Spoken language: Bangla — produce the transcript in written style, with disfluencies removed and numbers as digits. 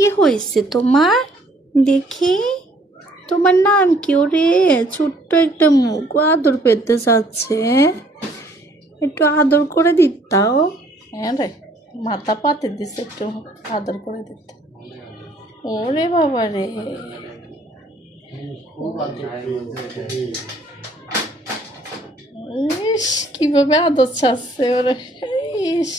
কি হয়েছে তোমার? দেখি তোমার নাম কি? ওরে ছোট্ট একটা মুখ, ও আদর পেতে চাচ্ছে। একটু আদর করে দিতাও। হ্যাঁ রে, মাথা পাতে দিছে, একটু আদর করে দিতে। ওরে বাবা রে, ইস কিভাবে আদর চাচ্ছে ওরে। ইস